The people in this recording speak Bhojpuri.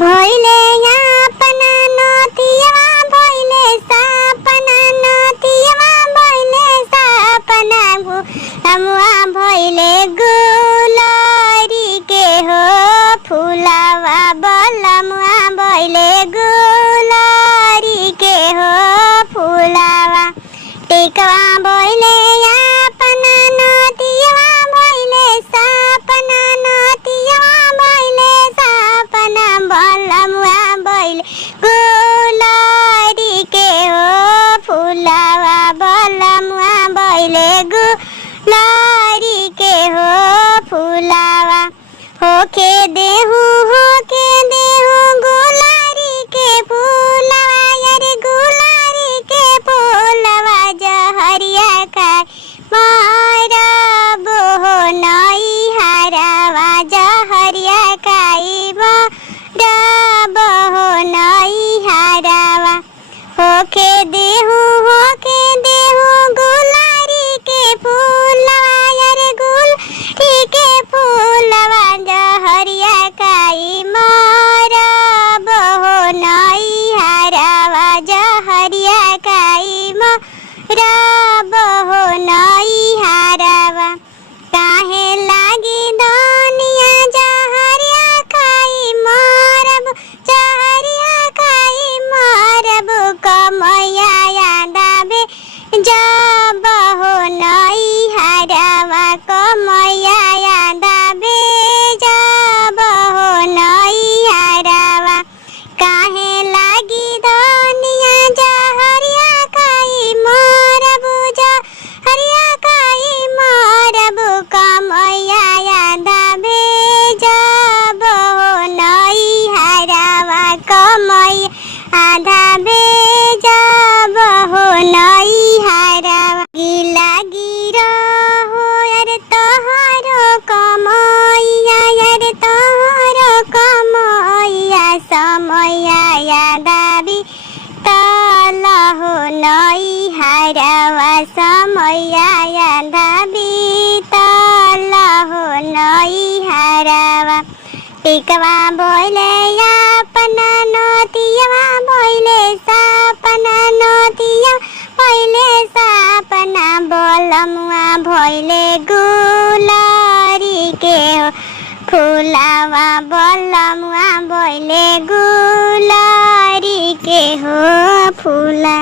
भइले अपना नतिया भइले सपना नतिया भइले सपना गुलामुआ भइले गुलरी के हो फुलावा बलमुआ भइले गुलरी के हो फुलावा टिकवा भइले अपना नतिया भइले सपना नतिया भइले सपना बलमुआ भइले गुलरी के हो फुलावा बलमुआ भइले गुलरी के हो फुलावा होके देहु गुलारी के फूलवा यारे गुलारी के फूलवा जहरिया का मारब हो नई हरावा जहरिया काई मारब हो नई हरावा होके देहु गुलारी के फूलवा यारे गुलारी के फूलवा जहरिया काई मारब हो नई हरावा जहरिया काई मारब हो नई हरावा काहे लागी दुनिया जहरिया काई मारब जहरिया काई मारब कमैया यादाबे जब हो नई हरावा कमैया यादाबे जब हो नई हरावा काहे लागी दुनिया जहरिया काई मारब जहरिया काई मारब कमैया यादाबे जब हो नई हरावा कमैया यादाबे जब हो नई हरावा लागी रहो यार तोहरो कमैया यार तोहरो कमैया समैया यादाबी तल हो नई हरावा समैया यादाबी तल हो नई हरावा टिकवा भइले अपना नतिया भइले सपना नतिया भइले सपना बलमुआ भइले गुलरी के हो फुलावा बलमुआ भइले गुलरी के हो फुला।